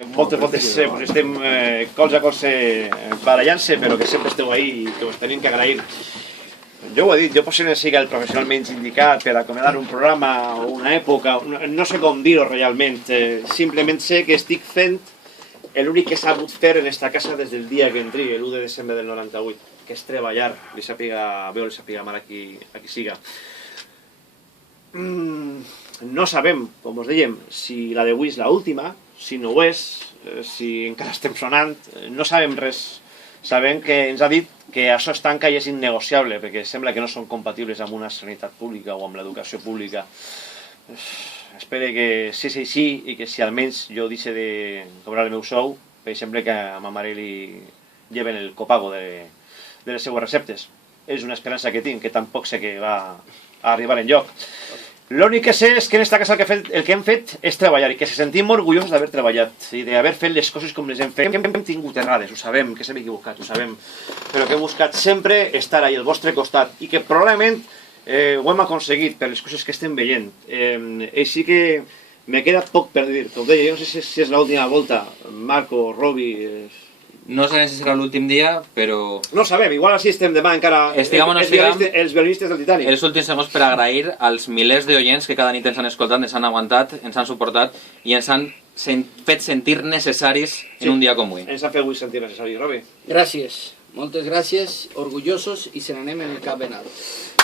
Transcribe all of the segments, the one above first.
Moltes estem colze a colze barallant-se, però que sempre esteu ahí i que us tenim que agrair. Jo ho he dit, jo possiblement sigui el professional menys indicat per acomiadar un programa o una època, no sé com dir-ho realment, simplement sé que estic fent l'únic que he sabut fer en esta casa des del dia que entri, l'1 de desembre del 98, que és treballar, li sàpiga Déu, li sàpiga mar a qui siga. No sabem, com us dèiem, si la d'avui és l'última, si no ho és, si encara estem sonant, no sabem res. Sabem que ens ha dit que això es tanca i és innegociable, perquè sembla que no són compatibles amb una sanitat pública o amb l'educació pública. Espero que sí és així i que si almenys jo deixe de cobrar el meu sou, per exemple que a ma mare li lleven el copago de les seues receptes. És una esperança que tinc, que tampoc sé que va a arribar enlloc. L'únic que sé és que en aquesta casa el que hem fet és treballar i que se sentim orgullosos d'haver treballat i d'haver fet les coses com les hem fet. Hem tingut errades, ho sabem, que s'hem equivocat, ho sabem, però que hem buscat sempre estar ahí al vostre costat i que probablement ho hem aconseguit per les coses que estem veient. Així que me queda poc per dir. Com deia, jo no sé si és l'última volta, Marco, Robi... No sabem si serà l'últim dia, però... No sabem, igual així estem demà encara els violinistes del Titanic. Els últims segons per agrair als milers d'oients que cada nit ens han escoltat, ens han aguantat, ens han suportat i ens han fet sentir necessaris en un dia com avui. Ens ha fet avui sentir necessaris, Robi. Gràcies, moltes gràcies, orgullosos i se n'anem en el cap ben alt.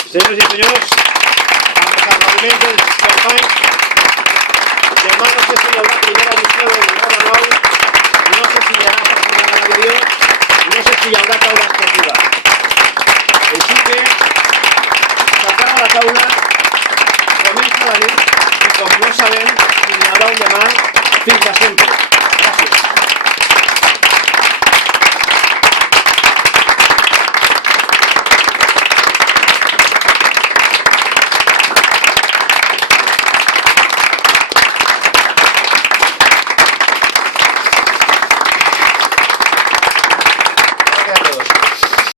Senyors i senyors, amb els aplaudiments dels companys, demà no sé si hi haurà primera edició del